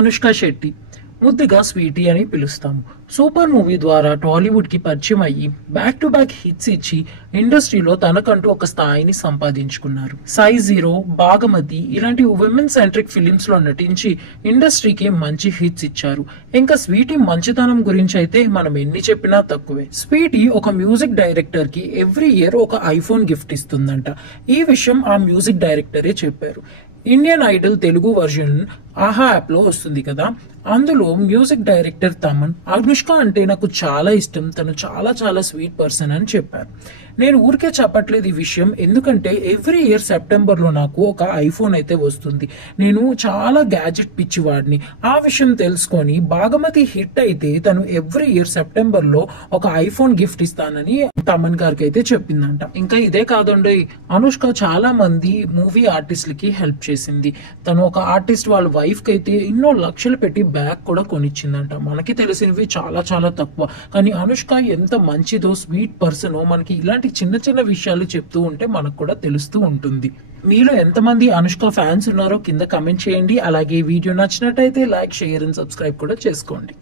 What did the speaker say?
అనుష్క శెట్టి, ముద్దుగా స్వీటీ అని పిలుస్తాము. సూపర్ మూవీ ద్వారా టాలీవుడ్ కి పరిచయం అయ్యి బ్యాక్ టు బ్యాక్ హిట్స్ ఇచ్చి ఇండస్ట్రీలో తనకంటూ ఒక స్థాయిని సంపాదించుకున్నారు. సాయి జీరో, బాగమతి ఇలాంటి విమెన్ సెంట్రిక్ ఫిలిమ్స్ లో నటించి ఇండస్ట్రీకి మంచి హిట్స్ ఇచ్చారు. ఇంకా స్వీటీ మంచితనం గురించి అయితే మనం ఎన్ని చెప్పినా తక్కువే. స్వీటీ ఒక మ్యూజిక్ డైరెక్టర్ కి ఎవ్రీ ఇయర్ ఒక ఐఫోన్ గిఫ్ట్ ఇస్తుందంట. ఈ విషయం ఆ మ్యూజిక్ డైరెక్టరే చెప్పారు. ఇండియన్ ఐడల్ తెలుగు వర్జన్ ఆహా యాప్ లో వస్తుంది కదా, అందులో మ్యూజిక్ డైరెక్టర్ తమన్ అనుష్క అంటే నాకు చాలా ఇష్టం, తను చాలా చాలా స్వీట్ పర్సన్ అని చెప్పారు. నేను ఊరికే చెప్పట్లేదు ఈ విషయం, ఎందుకంటే ఎవ్రీ ఇయర్ సెప్టెంబర్ లో నాకు ఒక ఐఫోన్ అయితే వస్తుంది. నేను చాలా గ్యాజెట్ పిచ్చివాడిని. ఆ విషయం తెలుసుకొని బాగమతి హిట్ అయితే తను ఎవ్రీ ఇయర్ సెప్టెంబర్ లో ఒక ఐఫోన్ గిఫ్ట్ ఇస్తానని తమన్ గారికి అయితే చెప్పిందంట. ఇంకా ఇదే కాదండి, అనుష్క చాలా మంది మూవీ ఆర్టిస్టులకి హెల్ప్ చేసింది. తను ఒక ఆర్టిస్ట్ వాళ్ళ వైఫ్ కి అయితే ఎన్నో లక్షలు పెట్టి బ్యాగ్ కూడా కొనిచ్చిందంట. మనకి తెలిసినవి చాలా చాలా తక్కువ, కానీ అనుష్క ఎంత మంచిదో స్వీట్ పర్సనో మనకి ఇలాంటి చిన్న చిన్న విషయాలు చెప్తూ ఉంటే మనకు కూడా తెలుస్తూ ఉంటుంది. మీలో ఎంతమంది అనుష్క ఫ్యాన్స్ ఉన్నారో కింద కమెంట్ చేయండి. అలాగే వీడియో నచ్చినట్టయితే లైక్, షేర్ అండ్ సబ్స్క్రైబ్ కూడా చేసుకోండి.